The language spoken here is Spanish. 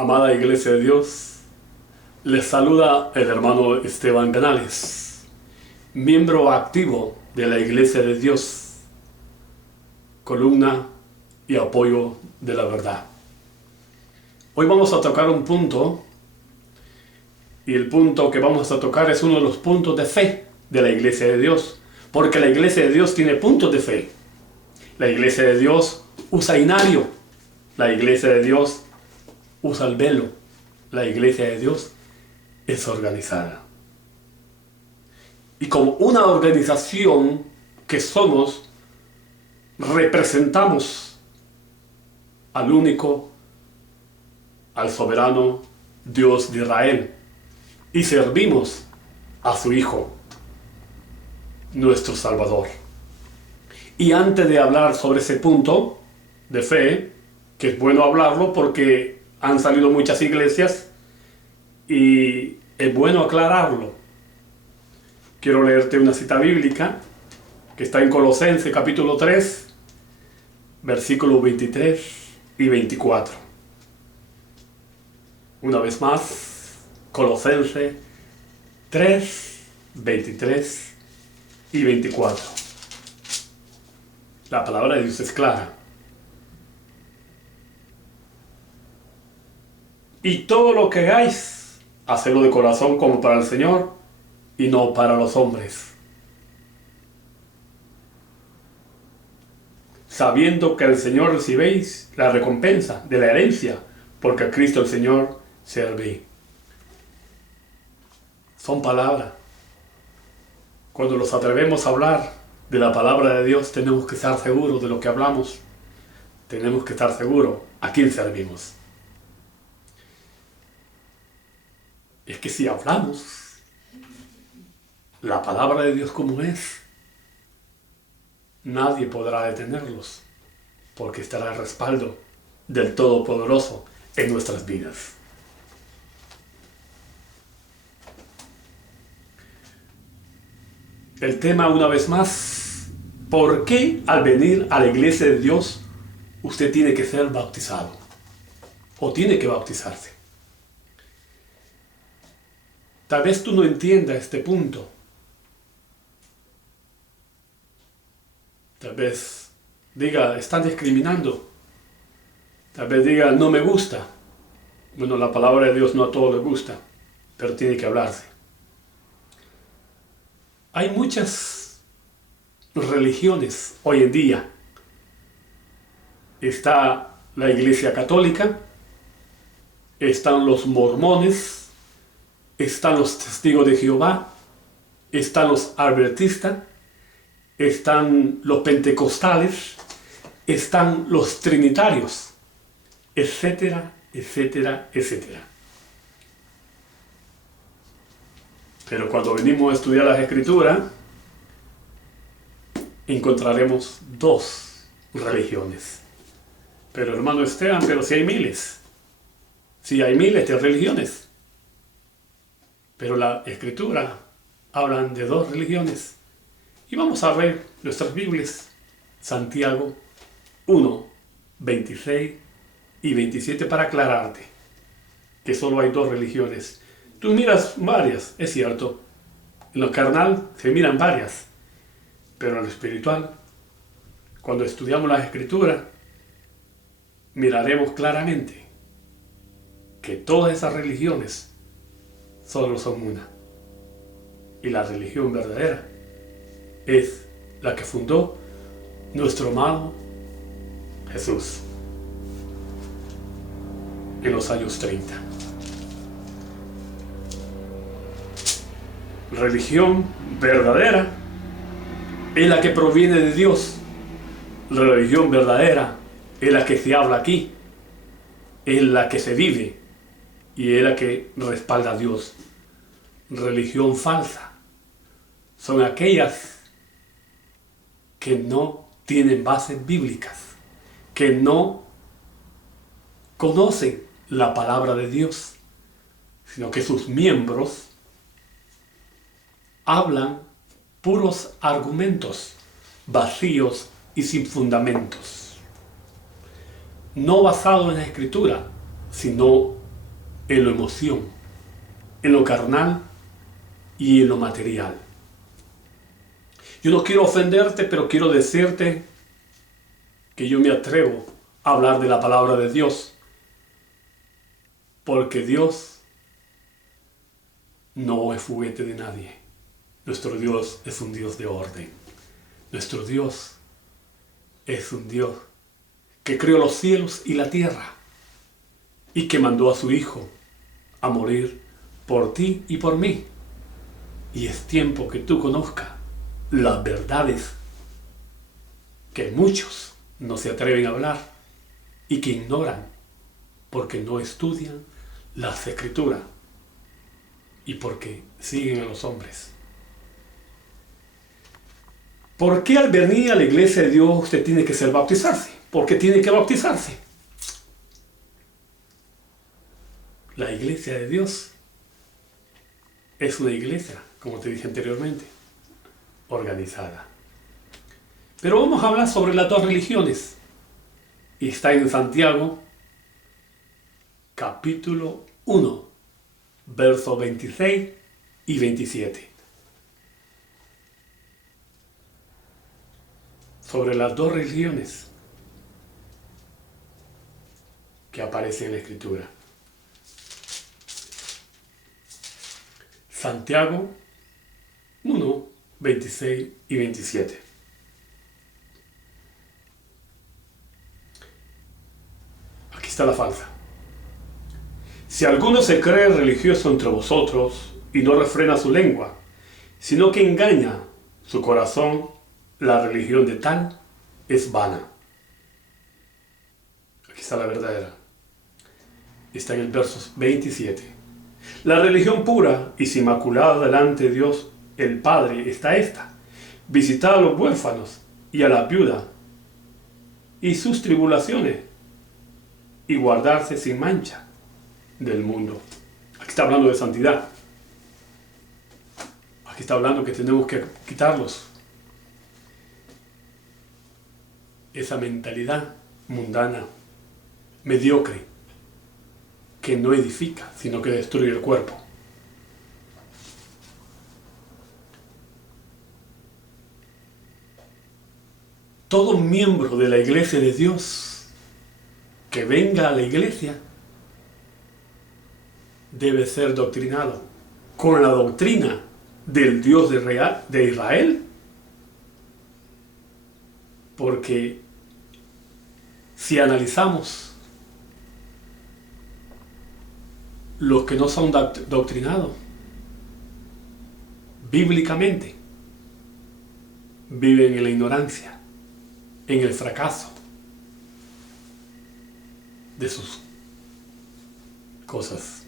Amada Iglesia de Dios, les saluda el hermano Esteban Canales, miembro activo de la Iglesia de Dios, columna y apoyo de la verdad. Hoy vamos a tocar un punto, y el punto que vamos a tocar es uno de los puntos de fe de la Iglesia de Dios, porque la Iglesia de Dios tiene puntos de fe. La Iglesia de Dios usa inario, la Iglesia de Dios usa el velo, la Iglesia de Dios es organizada. Y como una organización que somos, representamos al único, al soberano Dios de Israel y servimos a su Hijo, nuestro Salvador. Y antes de hablar sobre ese punto de fe, que es bueno hablarlo porque han salido muchas iglesias y es bueno aclararlo, quiero leerte una cita bíblica que está en Colosenses capítulo 3, versículos 23 y 24. Una vez más, Colosenses 3, 23 y 24. La palabra de Dios es clara. Y todo lo que hagáis, hacedlo de corazón como para el Señor y no para los hombres, sabiendo que al Señor recibéis la recompensa de la herencia, porque a Cristo el Señor serví. Son palabras. Cuando nos atrevemos a hablar de la palabra de Dios, tenemos que estar seguros de lo que hablamos. Tenemos que estar seguros a quién servimos. Es que si hablamos la palabra de Dios como es, nadie podrá detenerlos, porque estará el respaldo del Todopoderoso en nuestras vidas. El tema una vez más: ¿por qué al venir a la iglesia de Dios usted tiene que ser bautizado? O tiene que bautizarse. Tal vez tú no entiendas este punto. Tal vez diga, están discriminando. Tal vez diga, no me gusta. Bueno, la palabra de Dios no a todos les gusta, pero tiene que hablarse. Hay muchas religiones hoy en día. Está la Iglesia Católica, están los mormones, están los testigos de Jehová, están los adventistas, están los pentecostales, están los trinitarios, etcétera, etcétera, etcétera. Pero cuando venimos a estudiar las Escrituras, encontraremos dos religiones. Pero hermano Esteban, pero si hay miles. Si hay miles de religiones. Pero la Escritura hablan de dos religiones. Y vamos a ver nuestras Biblias. Santiago 1, 26 y 27 para aclararte que solo hay dos religiones. Tú miras varias, es cierto. En lo carnal se miran varias. Pero en lo espiritual, cuando estudiamos la Escritura, miraremos claramente que todas esas religiones solo son una. Y la religión verdadera es la que fundó nuestro amado Jesús en los años 30. Religión verdadera es la que proviene de Dios. La religión verdadera es la que se habla aquí, es la que se vive y es la que respalda a Dios. Religión falsa son aquellas que no tienen bases bíblicas, que no conocen la palabra de Dios, sino que sus miembros hablan puros argumentos vacíos y sin fundamentos, no basados en la Escritura, sino en la emoción, en lo carnal y en lo material. Yo no quiero ofenderte, pero quiero decirte que yo me atrevo a hablar de la palabra de Dios, porque Dios no es juguete de nadie. Nuestro Dios es un Dios de orden. Nuestro Dios es un Dios que creó los cielos y la tierra y que mandó a su Hijo a morir por ti y por mí. Y es tiempo que tú conozcas las verdades que muchos no se atreven a hablar y que ignoran porque no estudian las Escrituras y porque siguen a los hombres. ¿Por qué al venir a la iglesia de Dios usted tiene que bautizarse? ¿Por qué tiene que bautizarse? La iglesia de Dios es una iglesia, como te dije anteriormente, organizada. Pero vamos a hablar sobre las dos religiones. Y está en Santiago, capítulo 1, versos 26 y 27. Sobre las dos religiones que aparecen en la Escritura. Santiago 1, 26 y 27. Aquí está la falsa. Si alguno se cree religioso entre vosotros y no refrena su lengua, sino que engaña su corazón, la religión de tal es vana. Aquí está la verdadera. Está en el verso 27. La religión pura y sin maculada delante de Dios el Padre está esta: visitar a los huérfanos y a la viuda y sus tribulaciones y guardarse sin mancha del mundo. Aquí está hablando de santidad. Aquí está hablando que tenemos que quitarlos esa mentalidad mundana, mediocre, que no edifica, sino que destruye el cuerpo. Todo miembro de la iglesia de Dios que venga a la iglesia debe ser doctrinado con la doctrina del Dios de Israel, porque si analizamos los que no son doctrinados bíblicamente, viven en la ignorancia, en el fracaso de sus cosas.